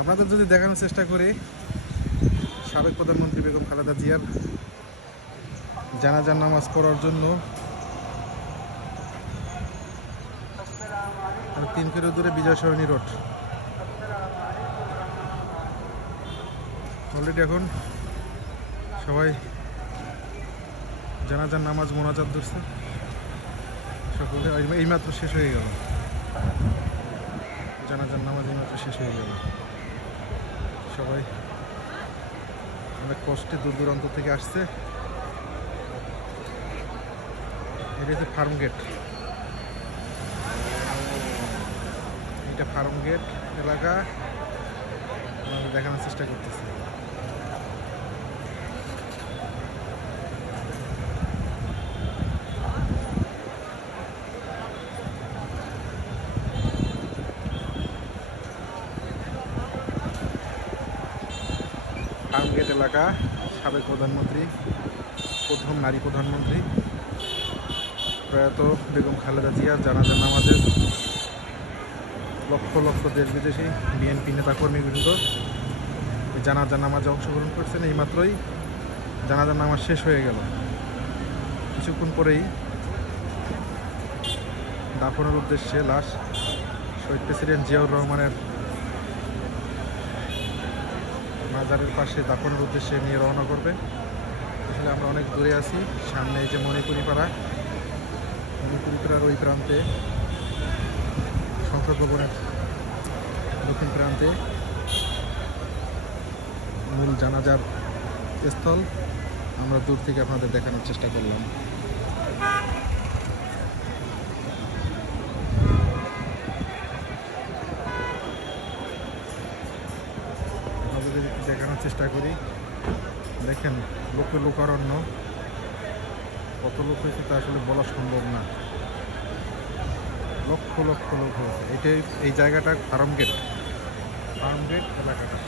আপনাদের যদি দেখানোর চেষ্টা করি সাবেক প্রধানমন্ত্রী বেগম খালেদা জিয়ার জানাজার নামাজ পড়ার জন্য 3 কিলো দূরে বিজয় সরণী রোড। অলরেডি এখন সবাই জানাজার নামাজ মোনাজাত ধরছে, সকলে এইমাত্র শেষ হয়ে গেল। জানাজার নামাজ এইমাত্র শেষ হয়ে গেল। সবাই অনেক কষ্টে দূর দূরান্ত থেকে আসছে। এটা হচ্ছে ফার্ম গেট, এটা ফার্ম গেট এলাকা আমাদের দেখানোর চেষ্টা করতেছি। ফার্মগেট এলাকা, সাবেক প্রধানমন্ত্রী, প্রথম নারী প্রধানমন্ত্রী প্রয়াত বেগম খালেদা জিয়ার জানাজার নামাজের লক্ষ লক্ষ দেশ বিদেশি বিএনপি নেতাকর্মীবৃন্দ জানাজার নামাজে অংশগ্রহণ করছেন। এইমাত্রই জানাজার নামাজ শেষ হয়ে গেল। কিছুক্ষণ পরেই দাফনের উদ্দেশ্যে লাশ শহীদ প্রেসিডেন্ট জিয়াউর রহমানের মাজারের পাশে দাফনের উদ্দেশ্যে নিয়ে রওনা করবে। আসলে আমরা অনেক দূরে আছি, সামনে এই যে মণিপুরি পাড়ার ওই প্রান্তে, সংসদ ভবনের দক্ষিণ প্রান্তে মূল জানাজার স্থল। আমরা দূর থেকে আপনাদের দেখানোর চেষ্টা করলাম। দেখানোর চেষ্টা করি। দেখেন লোকে লোকারণ্য, কত লোক হয়েছে তা আসলে বলা সম্ভব না। লক্ষ লক্ষ লোক হয়েছে। এটাই এই জায়গাটা ফার্ম গেট এলাকাটা।